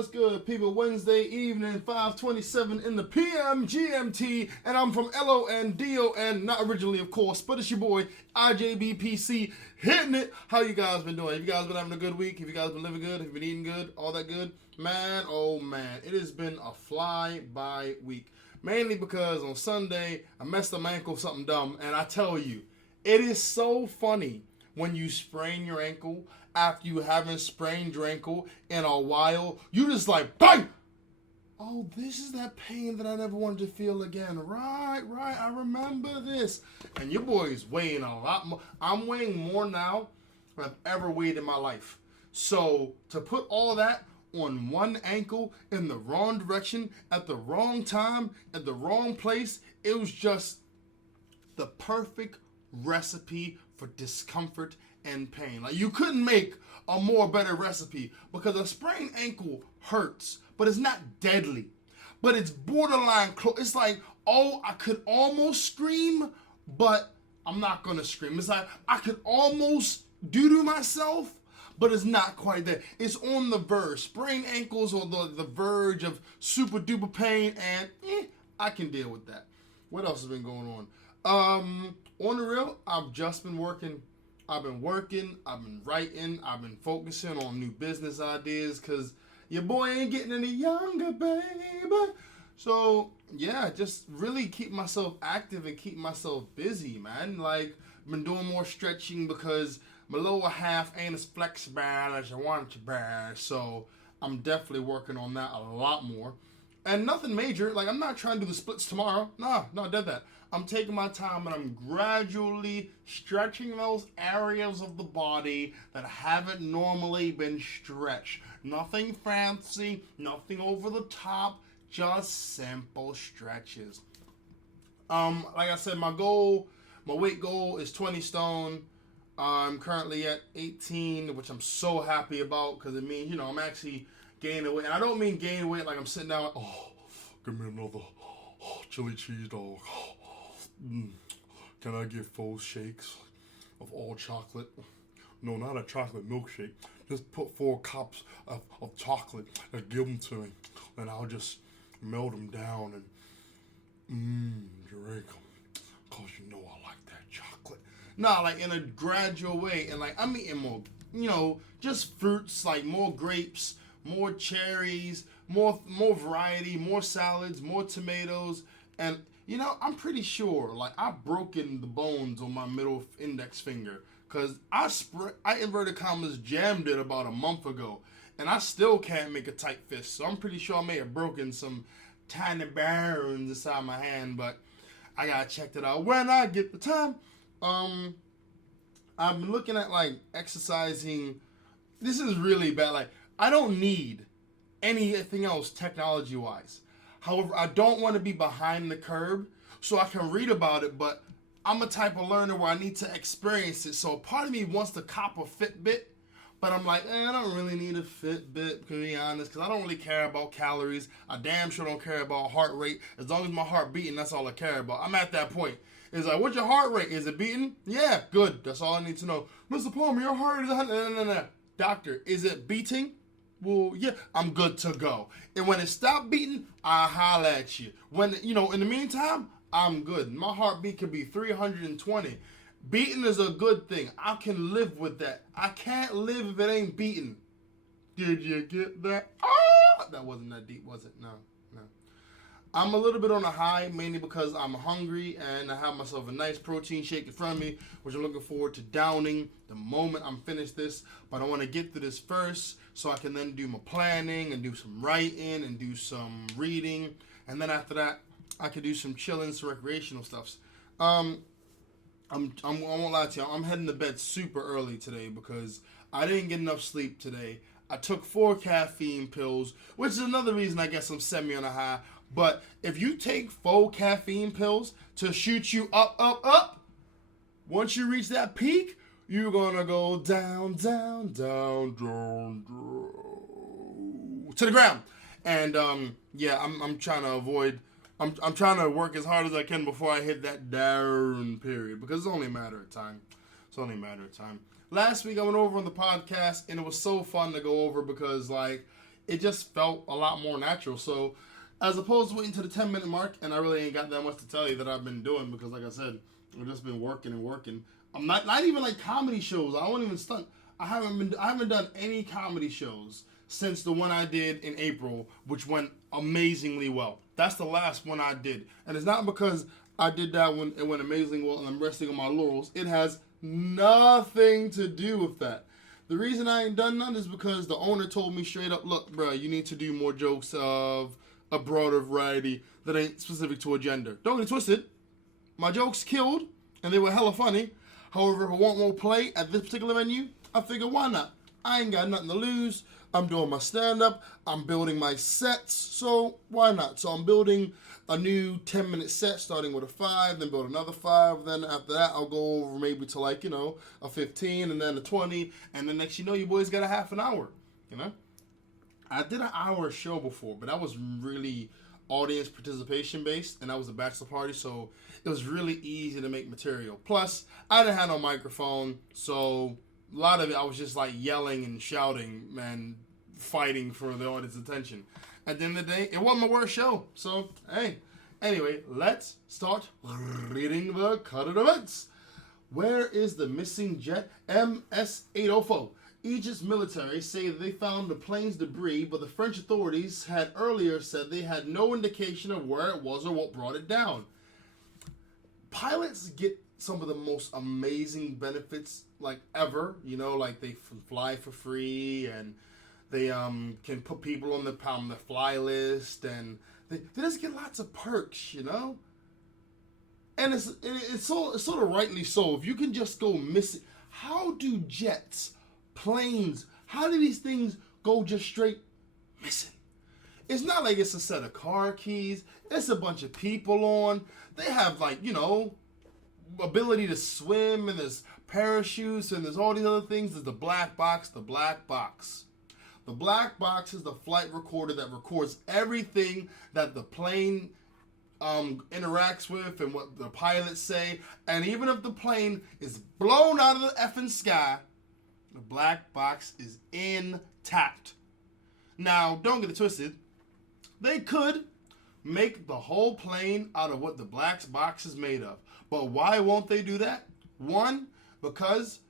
What's good, people? Wednesday evening, 5:27 in the PM GMT, and I'm from LONDON, not originally, of course, but it's your boy, IJBPC, hitting it. How you guys been doing? Have you guys been having a good week? Have you guys been living good? Have you been eating good? All that good? Man, oh man, it has been a fly-by week. Mainly because on Sunday, I messed up my ankle something dumb, and I tell you, it is so funny when you sprain your ankle after you haven't sprained your ankle in a while. You just like, bang! Oh, this is that pain that I never wanted to feel again. Right, I remember this. And your boy's weighing a lot more. I'm weighing more now than I've ever weighed in my life. So to put all that on one ankle in the wrong direction, at the wrong time, at the wrong place, it was just the perfect recipe for discomfort and pain. Like, you couldn't make a more better recipe, because a sprained ankle hurts, but it's not deadly. But it's borderline close. It's like, oh, I could almost scream, but I'm not gonna scream. It's like I could almost do myself, but it's not quite there. It's on the verge. Sprained ankles on the verge of super duper pain, and I can deal with that. What else has been going on? On the real, I've just been working. I've been writing, I've been focusing on new business ideas, because your boy ain't getting any younger, baby. So, yeah, just really keep myself active and keep myself busy, man. Like, I've been doing more stretching because my lower half ain't as flexible as I want it to be. So, I'm definitely working on that a lot more. And nothing major. Like, I'm not trying to do the splits tomorrow. No, I did that. I'm taking my time and I'm gradually stretching those areas of the body that haven't normally been stretched. Nothing fancy, nothing over the top, just simple stretches. Like I said, my weight goal is 20 stone. I'm currently at 18, which I'm so happy about, because it means, I'm actually gaining weight. And I don't mean gain weight like I'm sitting down like, oh, give me another chili cheese dog. Can I get 4 shakes of all chocolate? No, not a chocolate milkshake. Just put 4 cups of chocolate and give them to me. And I'll just melt them down and drink them. Because I like that chocolate. Nah, like in a gradual way. And like I'm eating more, just fruits, like more grapes, more cherries, more variety, more salads, more tomatoes. And I'm pretty sure, like, I've broken the bones on my middle index finger, because I inverted commas jammed it about a month ago, and I still can't make a tight fist. So I'm pretty sure I may have broken some tiny bones inside my hand, but I gotta check that out when I get the time. I've been looking at, like, exercising. This is really bad. Like, I don't need anything else technology-wise. However, I don't want to be behind the curve, so I can read about it, but I'm a type of learner where I need to experience it. So part of me wants to cop a Fitbit, but I'm like, I don't really need a Fitbit, to be honest, because I don't really care about calories. I damn sure don't care about heart rate. As long as my heart beating, that's all I care about. I'm at that point. It's like, what's your heart rate? Is it beating? Yeah, good. That's all I need to know. Mr. Palmer, your heart is 100. No. Doctor, is it beating? Well, yeah, I'm good to go. And when it stopped beating, I holler at you. When, in the meantime, I'm good. My heartbeat could be 320. Beating is a good thing. I can live with that. I can't live if it ain't beating. Did you get that? Oh! That wasn't that deep, was it? No. I'm a little bit on a high, mainly because I'm hungry and I have myself a nice protein shake in front of me, which I'm looking forward to downing the moment I'm finished this. But I want to get to this first so I can then do my planning and do some writing and do some reading. And then after that, I could do some chilling, some recreational stuffs. I won't lie to you. I'm heading to bed super early today because I didn't get enough sleep today. I took 4 caffeine pills, which is another reason I guess I'm semi on a high. But if you take 4 caffeine pills to shoot you up, once you reach that peak, you're gonna go down to the ground. And I'm trying to avoid. I'm trying to work as hard as I can before I hit that down period, because it's only a matter of time. Last week I went over on the podcast and it was so fun to go over because, like, it just felt a lot more natural. So as opposed to waiting to the 10-minute mark, and I really ain't got that much to tell you that I've been doing because, like I said, I've just been working and working. I'm not even like comedy shows. I won't even stunt. I haven't done any comedy shows since the one I did in April, which went amazingly well. That's the last one I did, and it's not because I did that one, it went amazingly well, and I'm resting on my laurels. It has nothing to do with that. The reason I ain't done none is because the owner told me straight up, look, bro, you need to do more jokes of a broader variety that ain't specific to a gender. Don't get it twisted. My jokes killed, and they were hella funny. However, if I want more play at this particular venue, I figured, why not? I ain't got nothing to lose. I'm doing my stand-up. I'm building my sets, so why not? So I'm building a new 10-minute set, starting with a 5, then build another 5. Then after that, I'll go over maybe to like, a 15, and then a 20. And then next you boys got a half an hour, I did an hour show before, but that was really audience participation based, and that was a bachelor party, so it was really easy to make material. Plus, I didn't have no microphone, so a lot of it I was just like yelling and shouting and fighting for the audience attention. At the end of the day, it wasn't my worst show, so hey. Anyway, let's start reading the current events. Where is the missing jet MS-804? Egypt's military say they found the plane's debris, but the French authorities had earlier said they had no indication of where it was or what brought it down. Pilots get some of the most amazing benefits ever, like they fly for free, and they can put people on the fly list, and they just get lots of perks, And it's sort of rightly so. If you can just go missing, how do jets, planes, how do these things go just straight missing? It's not like it's a set of car keys. It's a bunch of people on. They have ability to swim, and there's parachutes, and there's all these other things. There's the black box. The black box. The black box is the flight recorder that records everything that the plane interacts with and what the pilots say. And even if the plane is blown out of the effing sky, the black box is intact. Now, don't get it twisted. They could make the whole plane out of what the black box is made of. But why won't they do that? One, because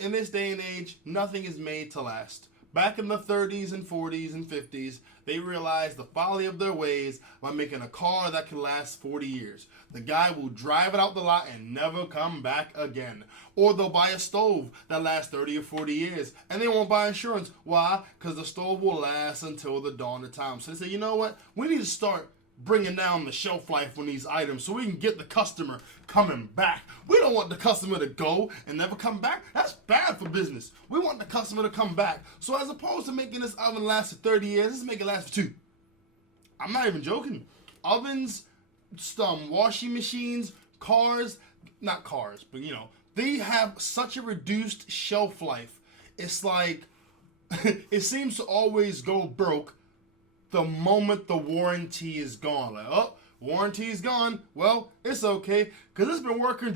in this day and age, nothing is made to last. Back in the 30s and 40s and 50s, they realized the folly of their ways by making a car that can last 40 years. The guy will drive it out the lot and never come back again. Or they'll buy a stove that lasts 30 or 40 years, and they won't buy insurance. Why? Because the stove will last until the dawn of time. So they say, you know what? We need to start bringing down the shelf life on these items so we can get the customer coming back. We don't want the customer to go and never come back. That's bad for business. We want the customer to come back. So as opposed to making this oven last for 30 years, let's make it last for 2. I'm not even joking. Ovens, washing machines, cars, not cars, but they have such a reduced shelf life. It's like, it seems to always go broke the moment the warranty is gone. Like, oh, warranty is gone. Well, it's okay, because it's been working.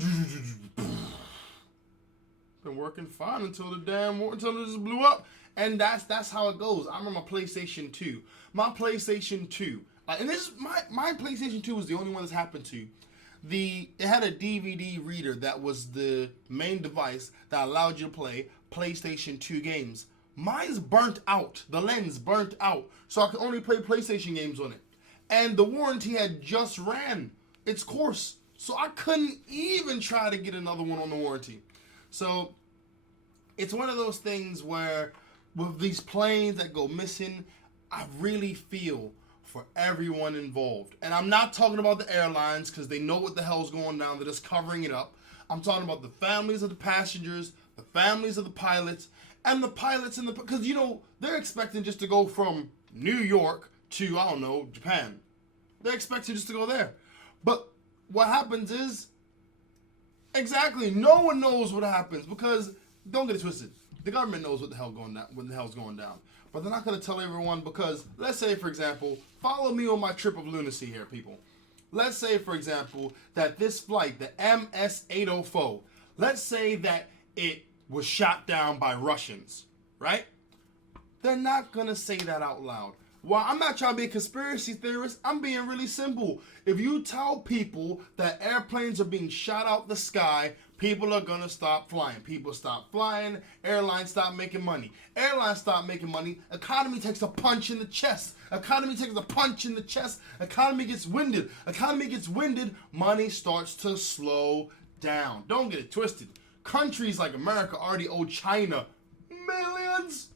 Been working fine until it just blew up. And that's how it goes. I remember my PlayStation 2. My PlayStation 2. And this my PlayStation 2 was the only one that's happened to. It had a DVD reader that was the main device that allowed you to play PlayStation 2 games. Mine's burnt out. The lens burnt out. So I could only play PlayStation games on it. And the warranty had just ran its course. So I couldn't even try to get another one on the warranty. So it's one of those things where with these planes that go missing, I really feel for everyone involved. And I'm not talking about the airlines because they know what the hell's going down. They're just covering it up. I'm talking about the families of the passengers, the families of the pilots, and the pilots because they're expecting just to go from New York to, I don't know, Japan. They're expecting just to go there. But what happens is, exactly, no one knows what happens because, don't get it twisted, the government knows what the hell's going down. But they're not going to tell everyone because, let's say, for example, follow me on my trip of lunacy here, people. Let's say, for example, that this flight, the MS-804, let's say that it was shot down by Russians, right? They're not going to say that out loud. Well, I'm not trying to be a conspiracy theorist. I'm being really simple. If you tell people that airplanes are being shot out the sky, people are going to stop flying. People stop flying. Airlines stop making money. Airlines stop making money. Economy takes a punch in the chest. Economy takes a punch in the chest. Economy gets winded. Economy gets winded. Money starts to slow down. Don't get it twisted. Countries like America already owe China millions.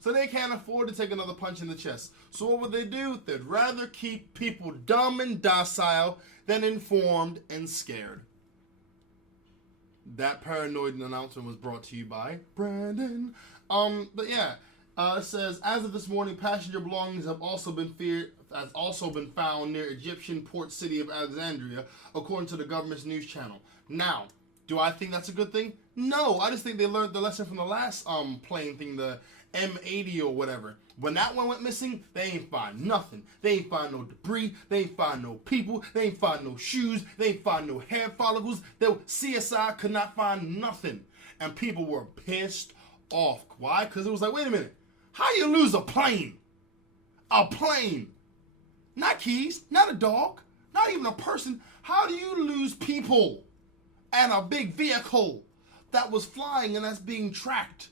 So they can't afford to take another punch in the chest. So what would they do? They'd rather keep people dumb and docile than informed and scared. That paranoid announcement was brought to you by Brandon. But yeah, it says, as of this morning, passenger belongings have also been found near Egyptian port city of Alexandria, according to the government's news channel. Now, do I think that's a good thing? No, I just think they learned the lesson from the last plane thing, the M80 or whatever. When that one went missing, they ain't find nothing. They ain't find no debris. They ain't find no people. They ain't find no shoes. They ain't find no hair follicles. CSI could not find nothing. And people were pissed off. Why? Because it was like, wait a minute. How you lose a plane? A plane. Not keys, not a dog, not even a person. How do you lose people and a big vehicle that was flying and that's being tracked?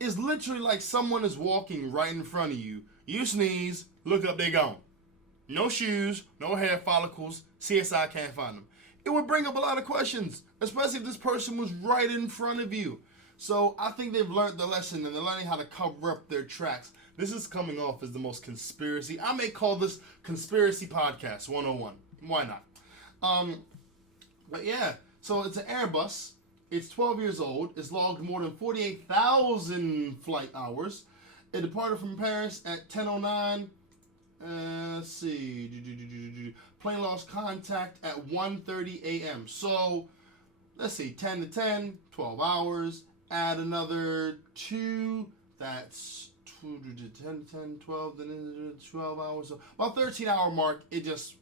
It's literally like someone is walking right in front of you. You sneeze, look up, they gone. No shoes, no hair follicles, CSI can't find them. It would bring up a lot of questions, especially if this person was right in front of you. So I think they've learned the lesson and they're learning how to cover up their tracks. This is coming off as the most conspiracy. I may call this Conspiracy Podcast 101. Why not? But yeah, so it's an Airbus. It's 12 years old. It's logged more than 48,000 flight hours. It departed from Paris at 10:09. Let's see. Plane lost contact at 1:30 a.m. So, let's see. 10 to 10, 12 hours. Add another 2. That's 10, 10, 12, then 12 hours. So about 13-hour mark, it just,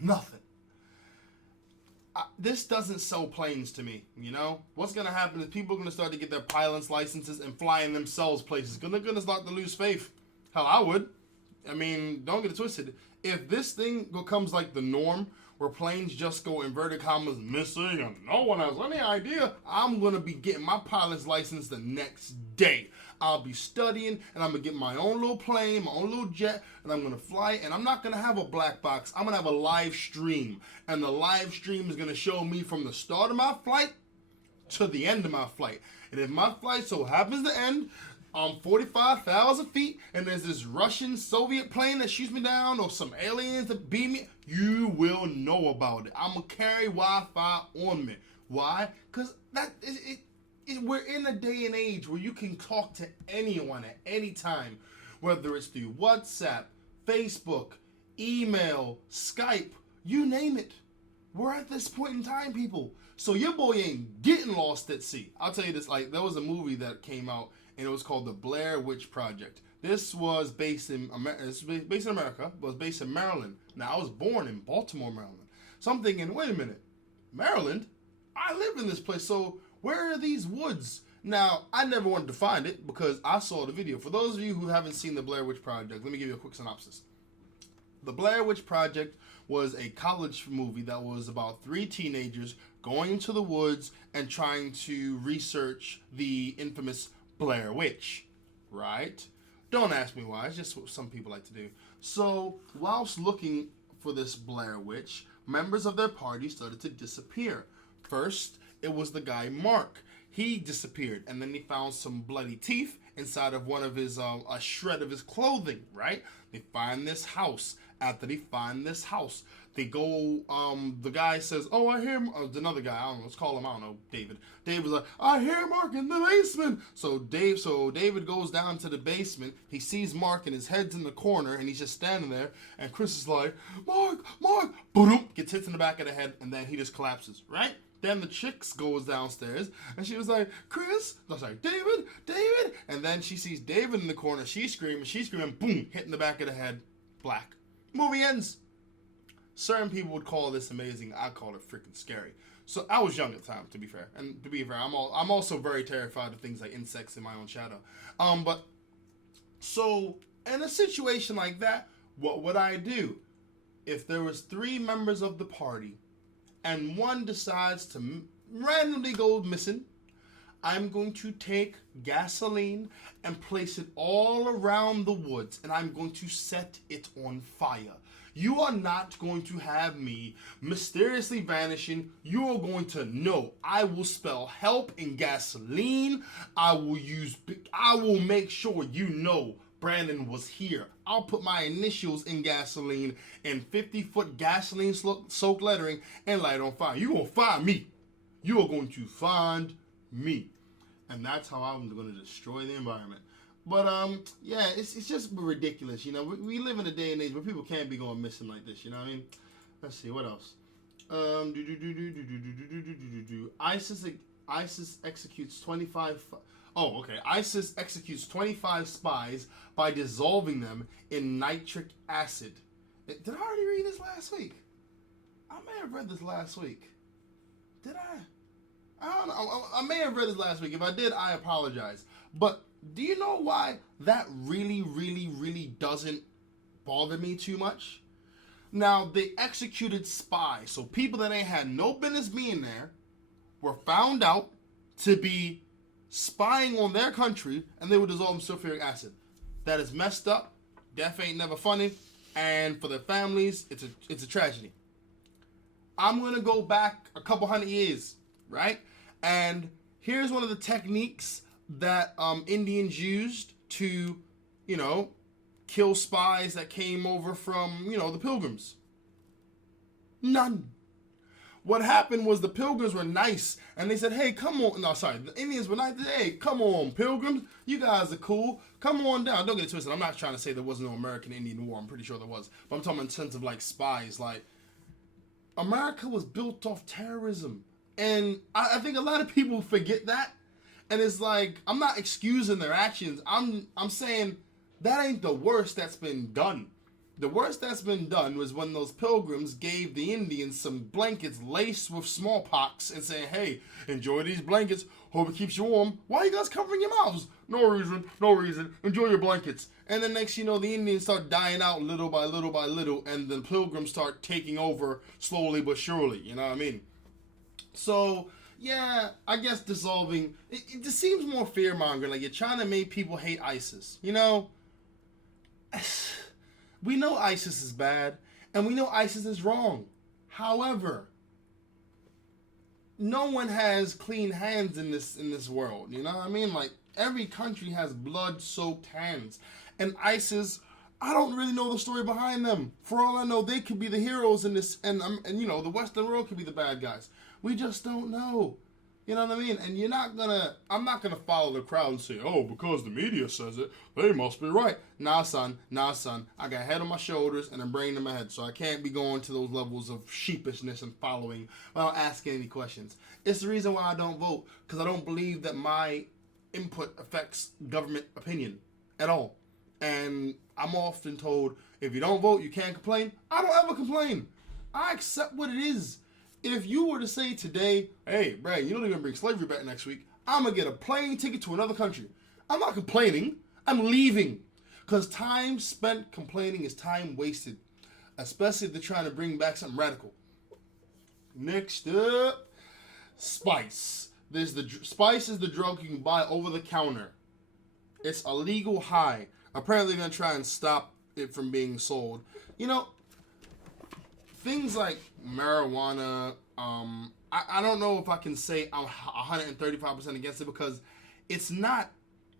nothing. This doesn't sell planes to me, you know? What's going to happen is people are going to start to get their pilot's licenses and flying themselves places. They're going to start to lose faith. Hell, I would. I mean, don't get it twisted. If this thing becomes like the norm, where planes just go inverted commas missing and no one has any idea, I'm going to be getting my pilot's license the next day. I'll be studying and I'm going to get my own little plane, my own little jet, and I'm going to fly. And I'm not going to have a black box. I'm going to have a live stream. And the live stream is going to show me from the start of my flight to the end of my flight. And if my flight so happens to end 45,000 feet, and there's this Russian Soviet plane that shoots me down, or some aliens that beat me, you will know about it. I'm gonna carry Wi-Fi on me. Why? Because we're in a day and age where you can talk to anyone at any time, whether it's through WhatsApp, Facebook, email, Skype, you name it. We're at this point in time, people. So your boy ain't getting lost at sea. I'll tell you this, like, there was a movie that came out, and it was called The Blair Witch Project. This was based in America, but was based in Maryland. Now, I was born in Baltimore, Maryland. So I'm thinking, wait a minute, Maryland? I live in this place, so where are these woods? Now, I never wanted to find it because I saw the video. For those of you who haven't seen The Blair Witch Project, let me give you a quick synopsis. The Blair Witch Project was a college movie that was about 3 teenagers going into the woods and trying to research the infamous Blair Witch, right? Don't ask me why, it's just what some people like to do. So, whilst looking for this Blair Witch, members of their party started to disappear. First, it was the guy Mark. He disappeared, and then they found some bloody teeth inside of one of his, a shred of his clothing, right? They find this house. After they find this house, they go, the guy says, oh, I hear, another guy, I don't know, let's call him, I don't know, David. David was like, I hear Mark in the basement. So David goes down to the basement. He sees Mark and his head's in the corner and he's just standing there. And Chris is like, Mark, boom, gets hit in the back of the head and then he just collapses, right? Then the chicks goes downstairs and she was like, David. And then she sees David in the corner. She's screaming, boom, hit in the back of the head, black. Movie ends. Certain people would call this amazing. I call it freaking scary. So I was young at the time, to be fair. And to be fair, I'm also very terrified of things like insects in my own shadow. But so in a situation like that, what would I do? If there was 3 members of the party and one decides to randomly go missing, I'm going to take gasoline and place it all around the woods, and I'm going to set it on fire. You are not going to have me mysteriously vanishing. You are going to know. I will spell help in gasoline. I will make sure you know Brandon was here. I'll put my initials in gasoline and 50-foot gasoline soaked lettering and light it on fire. You're going to find me. You are going to find me. And that's how I'm going to destroy the environment. But, yeah, it's just ridiculous, you know. We live in a day and age where people can't be going missing like this, you know what I mean? Let's see, what else? ISIS executes 25... Oh, okay. ISIS executes 25 spies by dissolving them in nitric acid. Did I already read this last week? I may have read this last week. Did I? I don't know. I may have read this last week. If I did, I apologize. But do you know why that really, really, really doesn't bother me too much? Now, they executed spies. So people that ain't had no business being there were found out to be spying on their country, and they would dissolve in sulfuric acid. That is messed up. Death ain't never funny. And for their families, it's a tragedy. I'm going to go back a couple hundred years, right? And here's one of the techniques that Indians used to, you know, kill spies that came over from, you know, the Pilgrims. None. What happened was the Pilgrims were nice, and they said, hey, come on. No, sorry, the Indians were nice. Hey, come on, Pilgrims. You guys are cool. Come on down. Don't get it twisted. I'm not trying to say there was no American-Indian War. I'm pretty sure there was. But I'm talking in terms of, like, spies. Like, America was built off terrorism. And I think a lot of people forget that. And it's like, I'm not excusing their actions. I'm saying that ain't the worst that's been done. The worst that's been done was when those Pilgrims gave the Indians some blankets laced with smallpox and saying, hey, enjoy these blankets. Hope it keeps you warm. Why are you guys covering your mouths? No reason. Enjoy your blankets. And then next you know, the Indians start dying out little by little by little, and the Pilgrims start taking over slowly but surely. You know what I mean? So, yeah, I guess dissolving, it just seems more fear-mongering. Like, you're trying to make people hate ISIS. You know? We know ISIS is bad, and we know ISIS is wrong. However, no one has clean hands in this world. You know what I mean? Like, every country has blood-soaked hands. And ISIS, I don't really know the story behind them. For all I know, they could be the heroes in this, and you know, the Western world could be the bad guys. We just don't know. You know what I mean? And I'm not gonna follow the crowd and say, oh, because the media says it, they must be right. Nah, son. I got a head on my shoulders and a brain in my head, so I can't be going to those levels of sheepishness and following without asking any questions. It's the reason why I don't vote, because I don't believe that my input affects government opinion at all. And I'm often told, if you don't vote, you can't complain. I don't ever complain. I accept what it is. If you were to say today, hey, Brad, you don't even bring slavery back next week, I'm going to get a plane ticket to another country. I'm not complaining. I'm leaving. Because time spent complaining is time wasted. Especially if they're trying to bring back something radical. Next up, spice. Spice is the drug you can buy over the counter. It's a legal high. Apparently they're going to try and stop it from being sold. You know, things like marijuana, I don't know if I can say I'm 135% against it, because it's not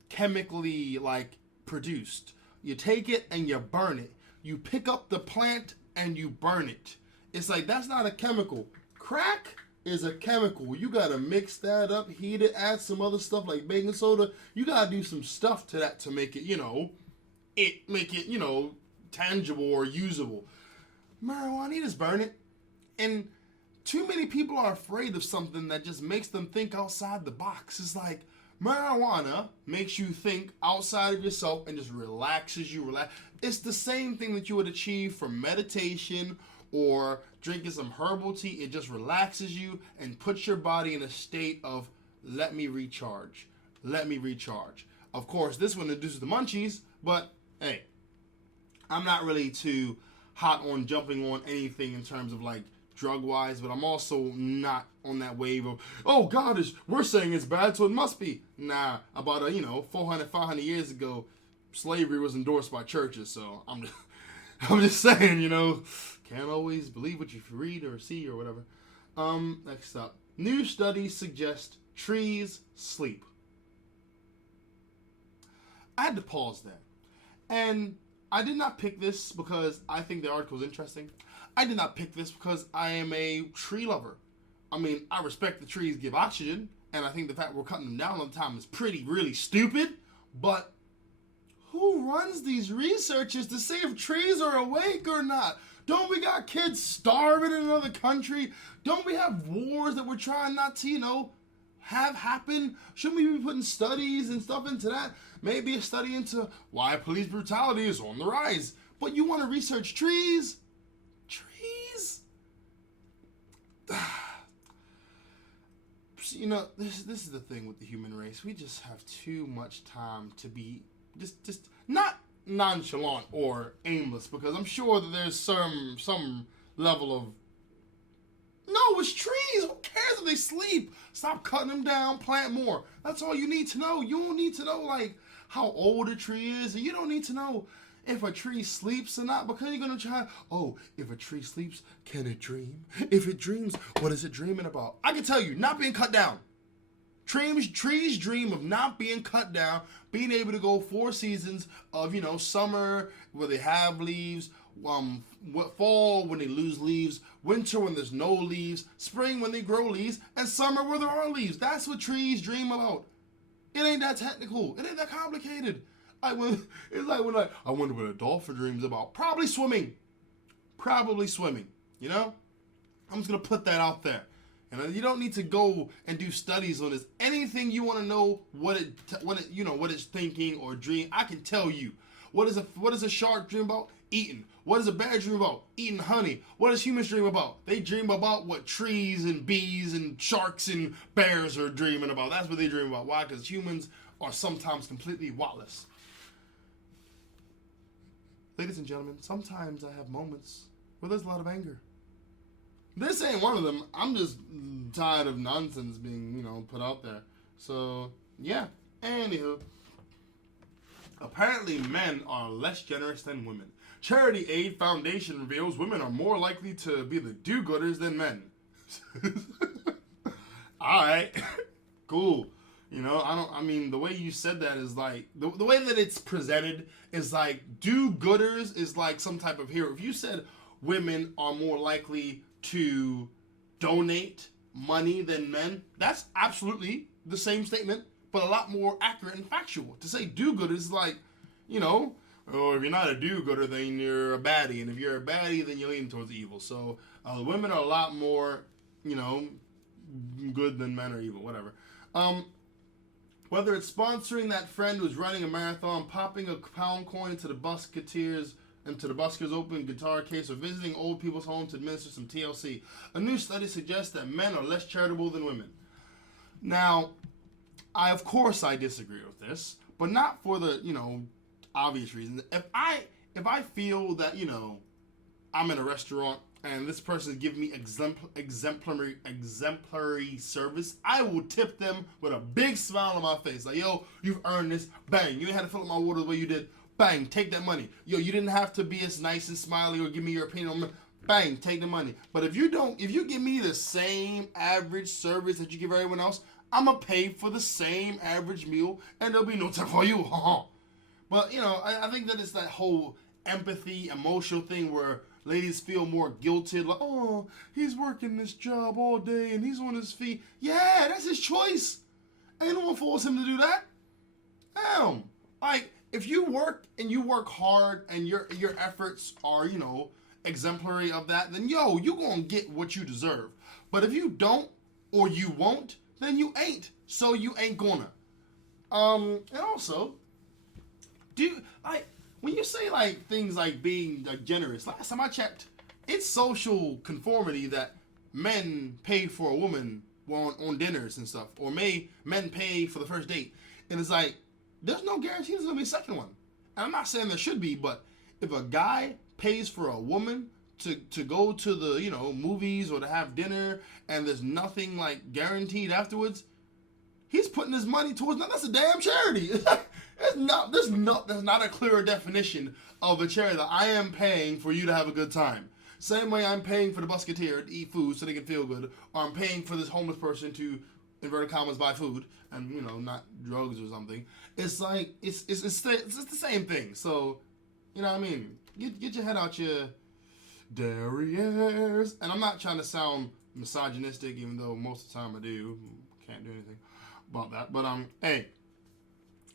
chemically, like, produced. You take it and you burn it. You pick up the plant and you burn it. It's like, that's not a chemical. Crack is a chemical. You gotta mix that up, heat it, add some other stuff like baking soda. You gotta do some stuff to that to make it, tangible or usable. Marijuana, you just burn it. And too many people are afraid of something that just makes them think outside the box. It's like, marijuana makes you think outside of yourself and just relaxes you. It's the same thing that you would achieve from meditation or drinking some herbal tea. It just relaxes you and puts your body in a state of let me recharge. Let me recharge. Of course, this one induces the munchies, but hey, I'm not really too hot on jumping on anything in terms of like drug-wise, but I'm also not on that wave of, oh God, we're saying it's bad, so it must be. Nah, about 400, 500 years ago, slavery was endorsed by churches, so I'm just saying, can't always believe what you read or see or whatever. Next up, new studies suggest trees sleep. I had to pause there. And I did not pick this because I think the article is interesting. I did not pick this because I am a tree lover. I mean, I respect the trees give oxygen, and I think the fact we're cutting them down all the time is really stupid. But who runs these researches to see if trees are awake or not? Don't we got kids starving in another country? Don't we have wars that we're trying not to, have happen? Shouldn't we be putting studies and stuff into that? Maybe a study into why police brutality is on the rise. But you want to research trees? Trees? This is the thing with the human race. We just have too much time to be just not nonchalant or aimless, because I'm sure that there's some level of, no, it's trees. Who cares if they sleep? Stop cutting them down, plant more. That's all you need to know. You don't need to know like how old a tree is, and you don't need to know if a tree sleeps or not, because you're gonna try, if a tree sleeps, can it dream? If it dreams, what is it dreaming about? I can tell you, not being cut down. Trees dream of not being cut down, being able to go 4 seasons of, summer where they have leaves, fall when they lose leaves, winter when there's no leaves, spring when they grow leaves, and summer where there are leaves. That's what trees dream about. It ain't that technical. It ain't that complicated. I wonder what a dolphin dreams about. Probably swimming. I'm just gonna put that out there. And you don't need to go and do studies on this. Anything you want to know what it's thinking or dream, I can tell you. What does a shark dream about? Eating. What does a bear dream about? Eating honey. What does humans dream about? They dream about what trees and bees and sharks and bears are dreaming about. That's what they dream about. Why? Because humans are sometimes completely whatless. Ladies and gentlemen, sometimes I have moments where there's a lot of anger. This ain't one of them. I'm just tired of nonsense being, put out there. So, yeah. Anywho. Apparently, men are less generous than women. Charity Aid Foundation reveals women are more likely to be the do-gooders than men. Alright. Cool. The way you said that is like, the way that it's presented is like, do-gooders is like some type of hero. If you said women are more likely to donate money than men, that's absolutely the same statement, but a lot more accurate and factual. To say do-gooder is like, if you're not a do-gooder, then you're a baddie, and if you're a baddie, then you're leaning towards evil. So women are a lot more, good than men or evil, whatever. Whether it's sponsoring that friend who's running a marathon, popping a pound coin into the busker's open guitar case, or visiting old people's homes to administer some TLC. A new study suggests that men are less charitable than women. Now, I disagree with this, but not for the, obvious reasons. If I feel that, I'm in a restaurant and this person is giving me exemplary service, I will tip them with a big smile on my face. Like, yo, you've earned this. Bang. You ain't had to fill up my water the way you did. Bang, take that money. Yo, you didn't have to be as nice and smiley or give me your opinion on me. Bang, take the money. But if you give me the same average service that you give everyone else, I'm going to pay for the same average meal, and there'll be no time for you. But, I think that it's that whole empathy, emotional thing where ladies feel more guilted. Like, oh, he's working this job all day, and he's on his feet. Yeah, that's his choice. Ain't no one force him to do that. Damn. Like, if you work and you work hard and your efforts are, exemplary of that, then you're going to get what you deserve. But if you don't or you won't, then you ain't. So you ain't gonna. And also, when you say like things like being like generous, last time I checked, it's social conformity that men pay for a woman on dinners and stuff, or men pay for the first date, and it's like there's no guarantee there's gonna be a second one. And I'm not saying there should be, but if a guy pays for a woman to go to the movies or to have dinner, and there's nothing like guaranteed afterwards, he's putting his money towards that's a damn charity. There's not a clearer definition of a charity that I am paying for you to have a good time. Same way I'm paying for the busketeer to eat food so they can feel good, or I'm paying for this homeless person to, inverted commas, buy food and not drugs or something. It's like it's the same thing. So what I mean, get your head out your derrieres. And I'm not trying to sound misogynistic, even though most of the time I do. Can't do anything about that. But hey,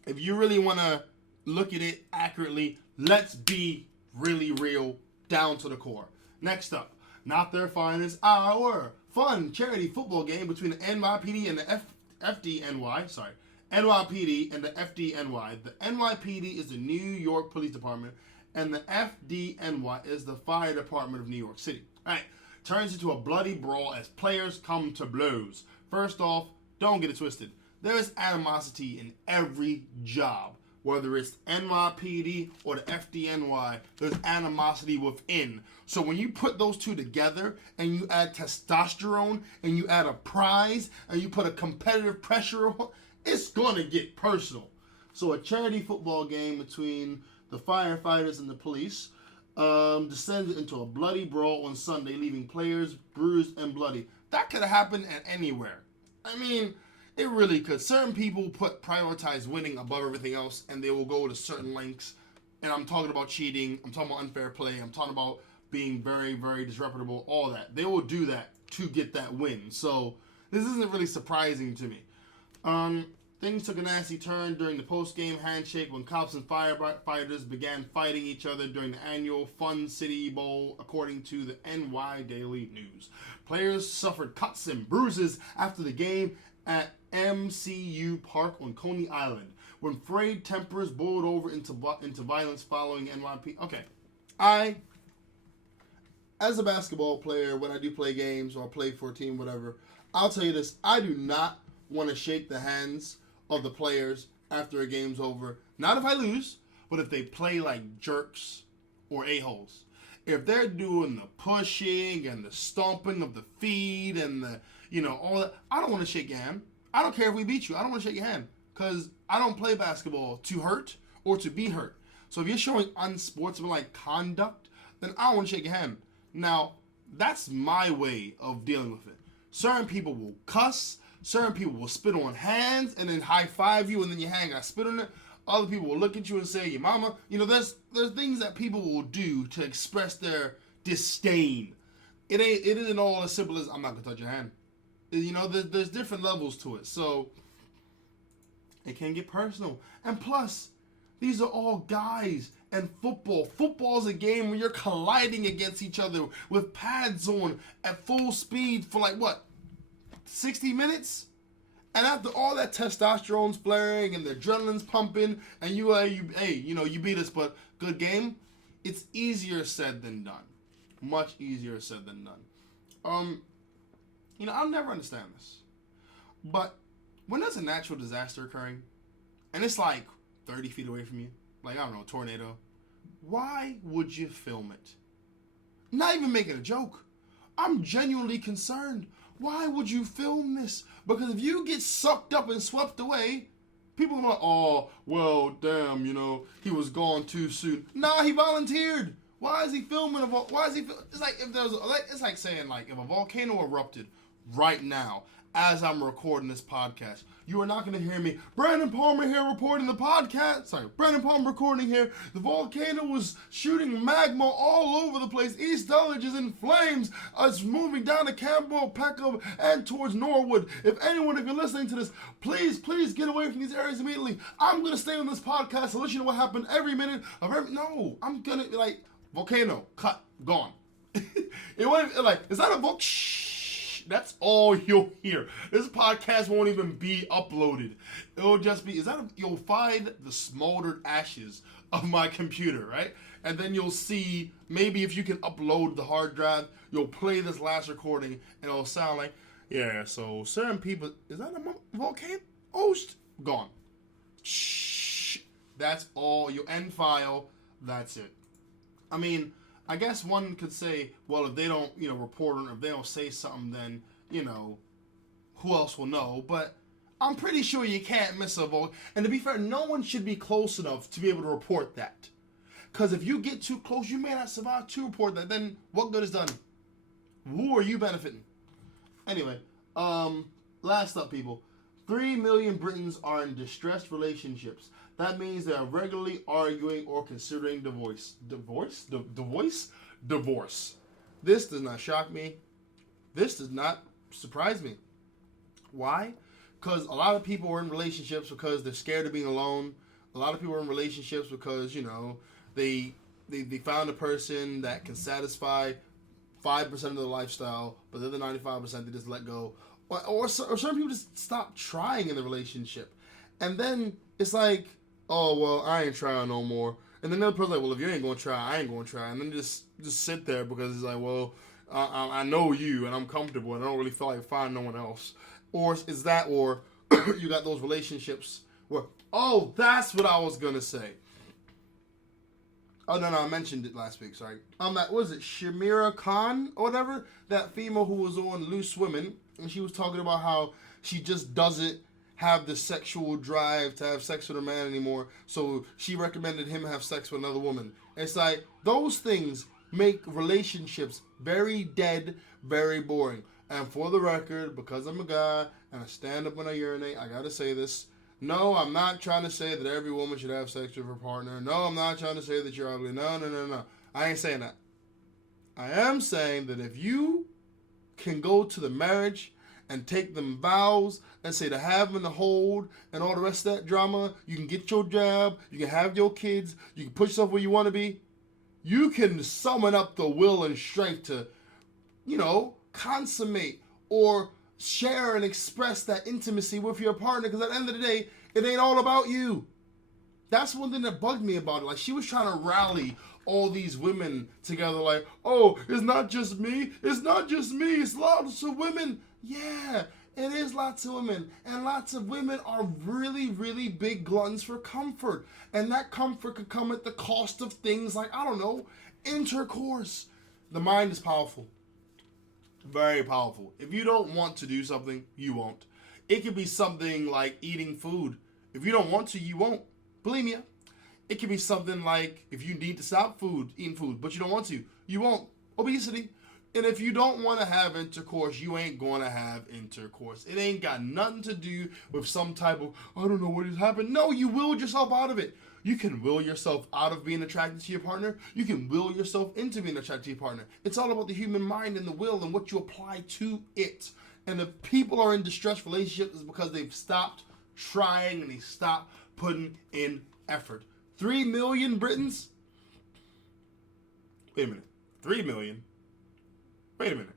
if you really want to look at it accurately, let's be really real, down to the core. Next up, not their finest hour. Fun charity football game between the NYPD and the FDNY. Sorry, NYPD and the FDNY. The NYPD is the New York Police Department, and the FDNY is the Fire Department of New York City. All right, turns into a bloody brawl as players come to blows. First off, don't get it twisted. There is animosity in every job. Whether it's NYPD or the FDNY, there's animosity within. So when you put those two together and you add testosterone and you add a prize and you put a competitive pressure on, it's going to get personal. So a charity football game between the firefighters and the police descended into a bloody brawl on Sunday, leaving players bruised and bloody. That could have happened at anywhere. I mean, it really could. Certain people prioritize winning above everything else, and they will go to certain lengths. And I'm talking about cheating. I'm talking about unfair play. I'm talking about being very, very disreputable. All that. They will do that to get that win. So this isn't really surprising to me. Things took a nasty turn during the post-game handshake when cops and firefighters began fighting each other during the annual Fun City Bowl, according to the NY Daily News. Players suffered cuts and bruises after the game at MCU Park on Coney Island when frayed tempers boiled over into violence following NYP. Okay, as a basketball player, when I do play games or play for a team, whatever, I'll tell you this: I do not want to shake the hands of the players after a game's over. Not if I lose, but if they play like jerks or a-holes. If they're doing the pushing and the stomping of the feet and the all that, I don't want to shake your hand. I don't care if we beat you. I don't want to shake your hand because I don't play basketball to hurt or to be hurt. So if you're showing unsportsmanlike conduct, then I don't want to shake your hand. Now, that's my way of dealing with it. Certain people will cuss. Certain people will spit on hands and then high five you, and then your hand got spit on it. Other people will look at you and say, "Your mama." There's things that people will do to express their disdain. It isn't all as simple as, "I'm not gonna touch your hand." There's different levels to it, so it can get personal. And plus, these are all guys, and football's a game where you're colliding against each other with pads on at full speed for 60 minutes? And after all that testosterone's flaring and the adrenaline's pumping, and you beat us, but good game, it's easier said than done. Much easier said than done. I'll never understand this. But when there's a natural disaster occurring, and it's 30 feet away from you, a tornado, why would you film it? Not even making a joke. I'm genuinely concerned. Why would you film this? Because if you get sucked up and swept away, people are like, "Oh, well, damn, he was gone too soon." Nah, he volunteered. Why is he filming? It's like it's like saying if a volcano erupted right now as I'm recording this podcast, you are not going to hear me, "Brandon Palmer here reporting the podcast." Sorry, Brandon Palmer recording here. The volcano was shooting magma all over the place. East Dulwich is in flames. It's moving down to Campbell, Peckham, and towards Norwood. If you're listening to this, please get away from these areas immediately. I'm going to stay on this podcast to let you know what happened every minute of every... No, I'm going to volcano, cut, gone. It wasn't is that a book? Shh. That's all you'll hear. This podcast won't even be uploaded. It'll just be, you'll find the smoldered ashes of my computer, right? And then you'll see, maybe if you can upload the hard drive, you'll play this last recording, and it'll sound like, yeah, so certain people, is that a volcano? Oh, gone. Shh. That's all. Your end file, that's it. I mean, I guess one could say, well, if they don't, report on it, if they don't say something, then, who else will know? But I'm pretty sure you can't miss a vote. And to be fair, no one should be close enough to be able to report that. Because if you get too close, you may not survive to report that. Then what good is done? Who are you benefiting? Anyway, last up, people. 3 million Britons are in distressed relationships. That means they are regularly arguing or considering divorce. Divorce. This does not shock me. This does not surprise me. Why? Because a lot of people are in relationships because they're scared of being alone. A lot of people are in relationships because, they found a person that can satisfy 5% of their lifestyle, but the other 95% they just let go. Or certain people just stop trying in the relationship. And then it's like, oh, well, I ain't trying no more. And then the other person's like, well, if you ain't going to try, I ain't going to try. And then just sit there because it's like, well, I know you and I'm comfortable and I don't really feel like finding no one else. Or is that, or you got those relationships where, oh, that's what I was going to say. Oh, no, I mentioned it last week, sorry. That was it, Shamira Khan or whatever? That female who was on Loose Women, and she was talking about how she just doesn't have the sexual drive to have sex with a man anymore, so she recommended him have sex with another woman. It's like, those things make relationships very dead, very boring. And for the record, because I'm a guy and I stand up when I urinate, I gotta say this. No, I'm not trying to say that every woman should have sex with her partner. No, I'm not trying to say that you're ugly. No. I ain't saying that. I am saying that if you can go to the marriage and take them vows and say to have and to hold and all the rest of that drama, you can get your job, you can have your kids, you can put yourself where you want to be, you can summon up the will and strength to, consummate or share and express that intimacy with your partner, because at the end of the day, it ain't all about you. That's one thing that bugged me about it. Like, she was trying to rally all these women together, like, oh, it's not just me, it's lots of women. Yeah, it is lots of women, and lots of women are really, really big gluttons for comfort, and that comfort could come at the cost of things like, I don't know, intercourse. The mind is powerful. Very powerful. If you don't want to do something, you won't. It could be something like eating food. If you don't want to, you won't. Bulimia. It could be something like if you need to stop eating food, but you don't want to, you won't. Obesity. And if you don't want to have intercourse, you ain't going to have intercourse. It ain't got nothing to do with some type of, I don't know what has happened. No, you willed yourself out of it. You can will yourself out of being attracted to your partner. You can will yourself into being attracted to your partner. It's all about the human mind and the will and what you apply to it. And if people are in distressed relationships, it's because they've stopped trying and they stopped putting in effort. 3 million Britons? Wait a minute. 3 million? Wait a minute.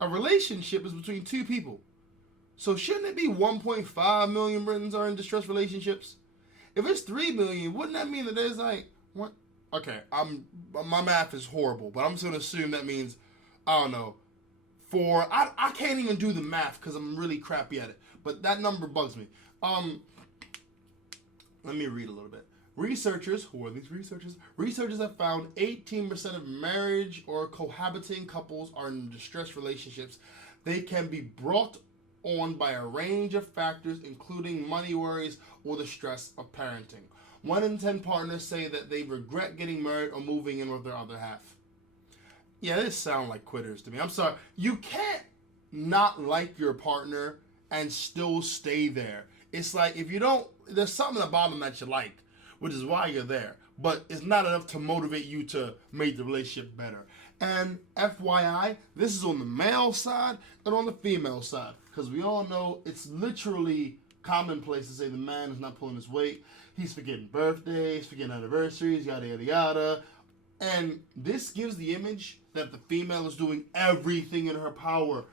A relationship is between two people. So shouldn't it be 1.5 million Britons are in distressed relationships? If it's 3 million, wouldn't that mean that there's like, what? Okay, my math is horrible, but I'm just going to assume that means, I don't know, I can't even do the math because I'm really crappy at it, but that number bugs me. Let me read a little bit. Researchers, who are these researchers? Researchers have found 18% of marriage or cohabiting couples are in distressed relationships. They can be brought on by a range of factors, including money worries or the stress of parenting. 1 in 10 partners say that they regret getting married or moving in with their other half. Yeah, this sound like quitters to me. I'm sorry. You can't not like your partner and still stay there. It's like if you don't, there's something about them that you like, which is why you're there. But it's not enough to motivate you to make the relationship better. And FYI, this is on the male side and on the female side. Because we all know it's literally commonplace to say the man is not pulling his weight. He's forgetting birthdays, forgetting anniversaries, yada, yada, yada. And this gives the image that the female is doing everything in her power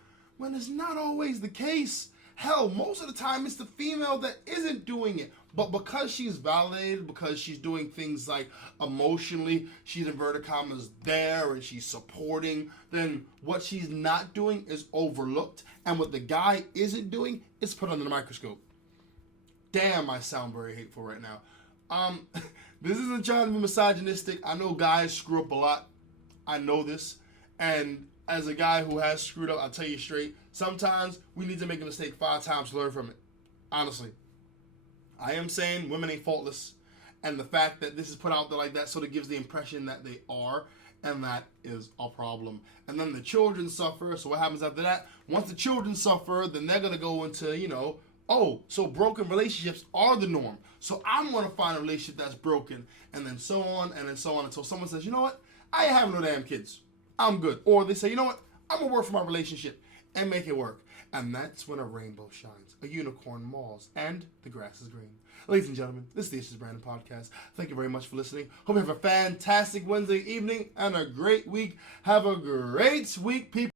when it's not always the case. Hell, most of the time it's the female that isn't doing it. But because she's validated, because she's doing things like emotionally, she's inverted commas there and she's supporting, then what she's not doing is overlooked. And what the guy isn't doing is put under the microscope. Damn, I sound very hateful right now. This isn't trying to be misogynistic. I know guys screw up a lot. I know this. And as a guy who has screwed up, I'll tell you straight, sometimes we need to make a mistake 5 times to learn from it. Honestly. I am saying women ain't faultless. And the fact that this is put out there like that sort of gives the impression that they are. And that is a problem. And then the children suffer. So what happens after that? Once the children suffer, then they're going to go into, oh, so broken relationships are the norm. So I'm going to find a relationship that's broken. And then so on and then so on until someone says, you know what? I ain't having no damn kids. I'm good. Or they say, you know what? I'm going to work for my relationship and make it work. And that's when a rainbow shines, a unicorn malls, and the grass is green. Ladies and gentlemen, this is the ItsJusBrandon Podcast. Thank you very much for listening. Hope you have a fantastic Wednesday evening and a great week. Have a great week, people.